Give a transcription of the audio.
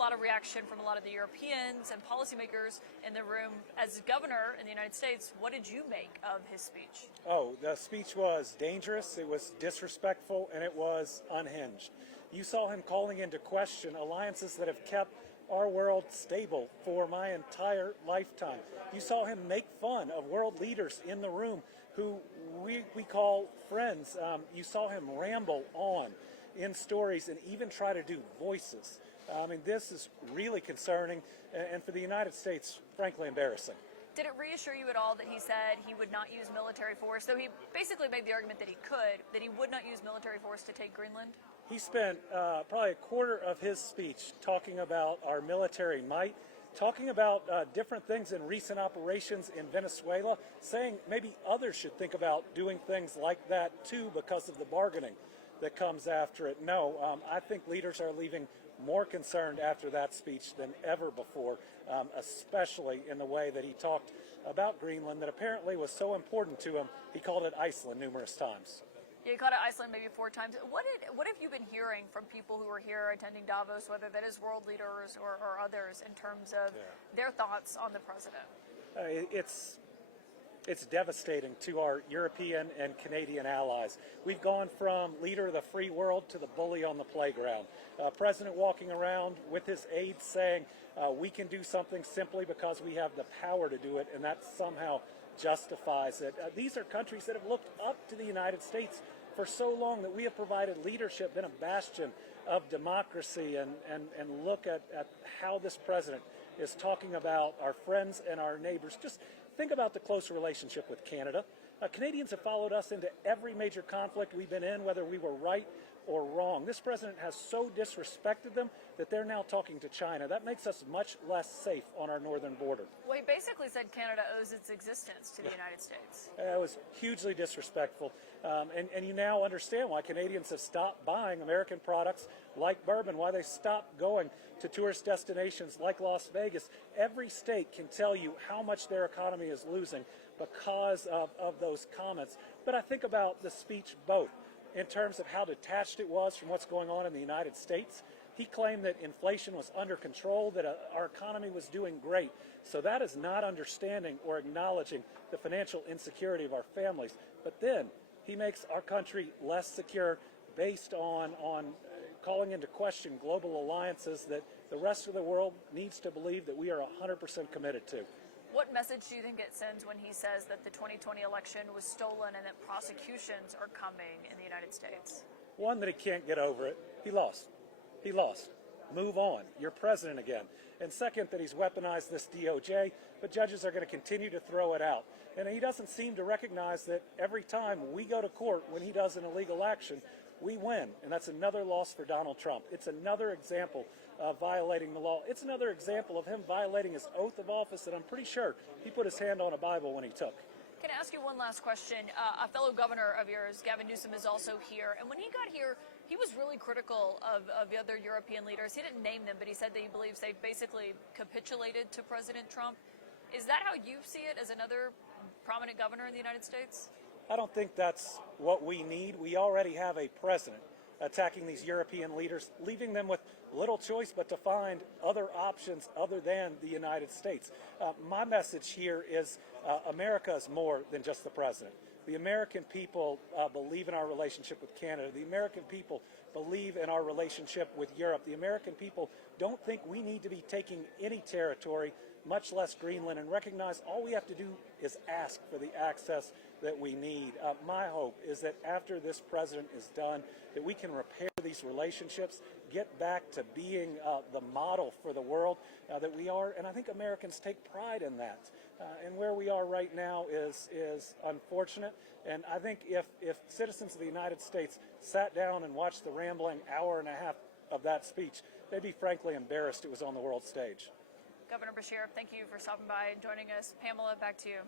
lot of reaction from a lot of the Europeans and policymakers in the room. As governor in the United States, what did you make of his speech? Oh, the speech was dangerous, it was disrespectful, and it was unhinged. You saw him calling into question alliances that have kept our world stable for my entire lifetime. You saw him make fun of world leaders in the room who we call friends. You saw him ramble on in stories and even try to do voices. I mean, this is really concerning, and for the United States, frankly, embarrassing. Did it reassure you at all that he said he would not use military force? So he basically made the argument that he could, that he would not use military force to take Greenland? He spent probably a quarter of his speech talking about our military might, talking about different things in recent operations in Venezuela, saying maybe others should think about doing things like that too because of the bargaining that comes after it. No, I think leaders are leaving more concerned after that speech than ever before, especially in the way that he talked about Greenland that apparently was so important to him. He called it Iceland numerous times. Yeah, you called it Iceland maybe 4 times. What have you been hearing from people who are here attending Davos, whether that is world leaders or others, in terms of their thoughts on the president? It's devastating to our European and Canadian allies. We've gone from leader of the free world to the bully on the playground. President walking around with his aides saying we can do something simply because we have the power to do it, and that somehow justifies it. These are countries that have looked up to the United States for so long, that we have provided leadership, been a bastion of democracy, and look at how this president is talking about our friends and our neighbors. Just think about the close relationship with Canada. Canadians have followed us into every major conflict we've been in, whether we were right or wrong. This president has so disrespected them that they're now talking to China. That makes us much less safe on our northern border. Well, he basically said Canada owes its existence to the United States. It was hugely disrespectful. And you now understand why Canadians have stopped buying American products like bourbon, why they stopped going to tourist destinations like Las Vegas. Every state can tell you how much their economy is losing because of those comments. But I think about the speech both in terms of how detached it was from what's going on in the United States. He claimed that inflation was under control, that our economy was doing great. So that is not understanding or acknowledging the financial insecurity of our families. But then he makes our country less secure based on calling into question global alliances that the rest of the world needs to believe that we are 100% committed to. What message do you think it sends when he says that the 2020 election was stolen and that prosecutions are coming in the United States? One, that he can't get over it. He lost. He lost. Move on. You're president again. And second, that he's weaponized this DOJ, but judges are going to continue to throw it out. And he doesn't seem to recognize that every time we go to court when he does an illegal action, we win. And that's another loss for Donald Trump. It's another example of violating the law. It's another example of him violating his oath of office that I'm pretty sure he put his hand on a Bible when he took. Can I ask you one last question? A fellow governor of yours, Gavin Newsom, is also here. And when he got here, he was really critical of the other European leaders. He didn't name them, but he said that he believes they basically capitulated to President Trump. Is that how you see it as another prominent governor in the United States? I don't think that's what we need. We already have a president attacking these European leaders, leaving them with little choice but to find other options other than the United States. My message here is America is more than just the president. The American people believe in our relationship with Canada. The American people believe in our relationship with Europe. The American people don't think we need to be taking any territory, much less Greenland, and recognize all we have to do is ask for the access that we need. My hope is that after this president is done, that we can repair these relationships, get back to being the model for the world that we are, and I think Americans take pride in that. And where we are right now is unfortunate, and I think if citizens of the United States sat down and watched the rambling hour and a half of that speech, they'd be frankly embarrassed it was on the world stage. Governor Beshear, thank you for stopping by and joining us. Pamela, back to you.